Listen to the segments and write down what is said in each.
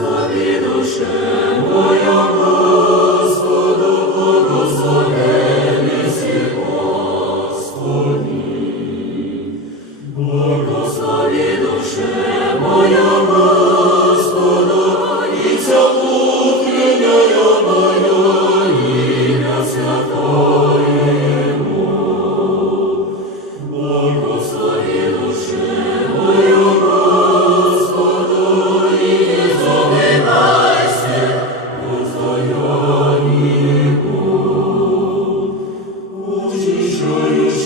благослови душе моя.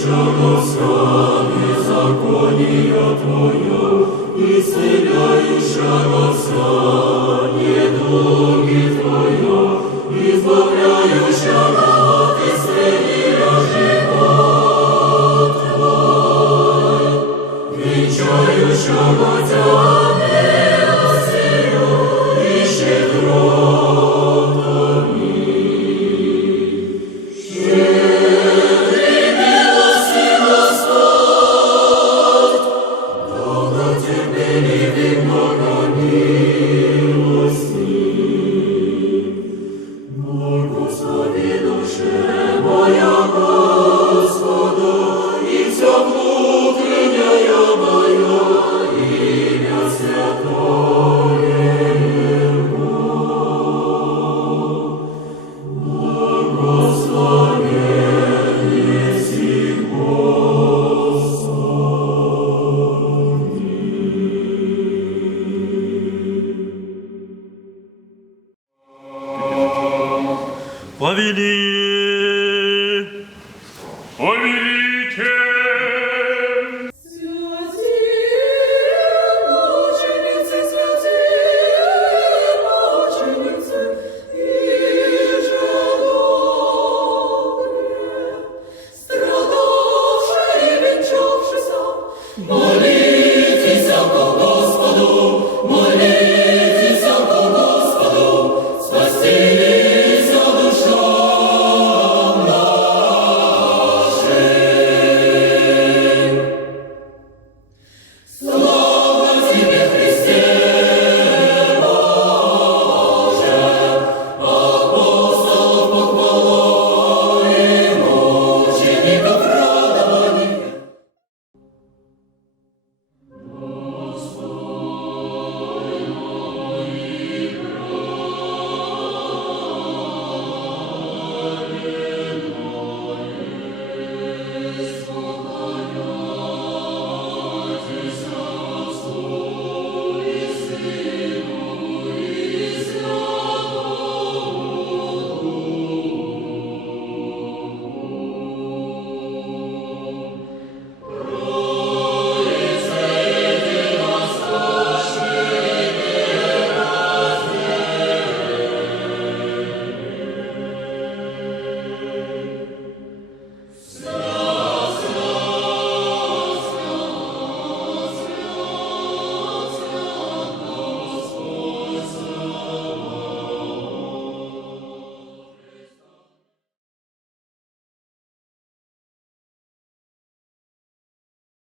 Вічно славі законі народилось, Богу собі душе. повели. Повелите!